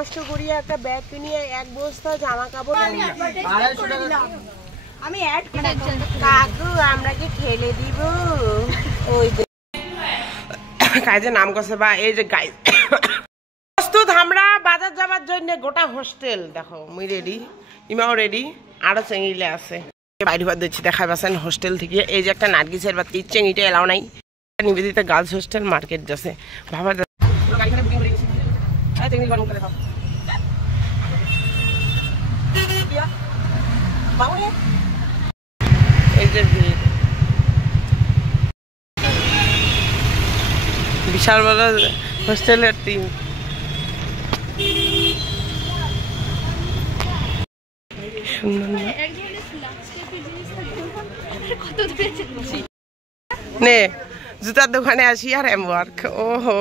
নষ্ট করিয়া একটা ব্যাগ কিনিয়ে এক বস্তা জামা কাপড় আমি অ্যাড কাকু আমরা কি ঠেলে দিব ওই কাজে নাম করছে বা এই যে গাই প্রস্তুত আমরা বাজার যাবার জন্য গোটা হোস্টেল দেখো মুই রেডি ইমাও রেডি আরো চেঙ্গিলে আছে বাইরে বাদ দিচ্ছি দেখা পাচ্ছেন হোস্টেল থেকে এই যে একটা নার্গিসের বাতি চেঙ্গিটা এলাও নাই নিবেদিতা গার্লস হোস্টেল মার্কেট যাচ্ছে ভাবা এই যে বিশাল বড় হোস্টেলের টিম নে জুতার দোকানে আসি আর এমওয়ার্ক ওহো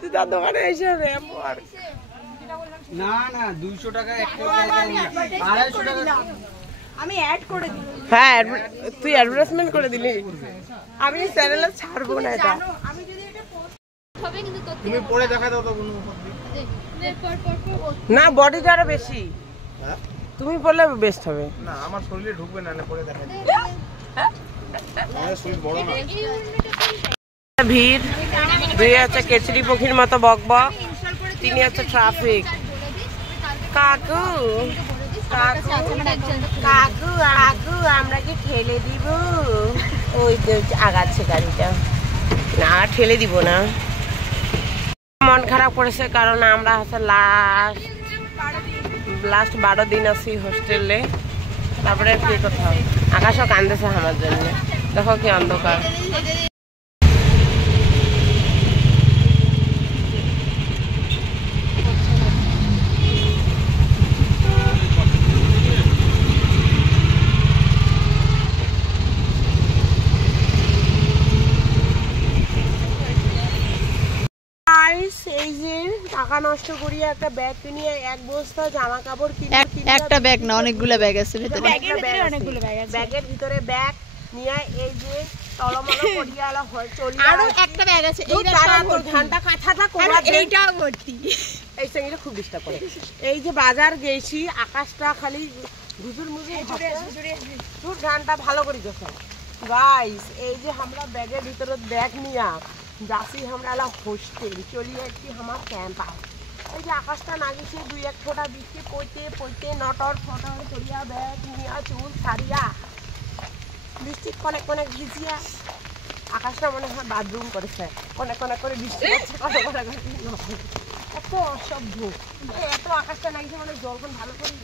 জুতার দোকানে এসে এমওয়ার্ক না না 200 টাকা 250 টাকা আমি অ্যাড করে দিই। হ্যাঁ তুই অ্যাডভার্টাইজমেন্ট করে দিলি আমি চ্যানেলে ছাড়বো না এটা আমি যদি এটা পোস্ট হবে কিন্তু তো তুমি পরে দেখা দাও তো কোনো না বডিটা আরো বেশি তুমি বললে বেস্ট হবে না আমার শরীরে ঢুকবে না পরে দেখা দিই আমার শরীর বড় না ভিড় দুই আছে কেচড়ি পক্ষীর মতো বকবক তিনি হচ্ছে ট্রাফিক কাকু কাকু কাকু কাকু আমরা কি ঠেলে দিব ওই আগাচ্ছে গাড়িটা না ঠেলে দিব না মন খারাপ করেছে কারণ আমরা হচ্ছে লাস্ট 12 দিন আছি হোস্টেলে তারপরে কি কোথাও আকাশও কান্দেছে আমার জন্য দেখো কি অন্ধকার এই যে টাকা নষ্ট করিয়া একটা ব্যাগ কিনিয়ে এক বস্তা জামা কাপড় কিনে একটা ব্যাগ না অনেকগুলো ব্যাগ আছে ভিতরে অনেকগুলো ব্যাগ আছে ব্যাগের ভিতরে ব্যাগ নিয়ে এই যে টলমল করিয়া চলি আরো একটা ব্যাগ আছে এই তারা তো ঘন্টা কাঁথাটা কোমা এইটাও ভর্তি এই সঙ্গে খুব ডিস্টার্ব করে এই যে বাজার গেছি আকাশটা খালি গুজুর মুজুর তোর গানটা ভালো করে গেছে গাইস এই যে আমরা ব্যাগের ভিতরে ব্যাগ নিয়া যাচ্ছি আমরা হোস্টেল চলিয়ে একটি আমার ক্যাম্পাস এই যে আকাশটা না গেছে 2-1 ফোঁটা বৃষ্টি পড়তে পড়তে নটর ফটর করিয়া ব্যাগ নিয়া চুল সারিয়া বৃষ্টি কনেক কনেক ভিজিয়া আকাশটা মনে হয় বাথরুম করেছে কনেক কনেক করে বৃষ্টি পড়ছে কনেক কনেক এত অসভ্য এত আকাশটা না গেছে মানে জলখন ভালো করে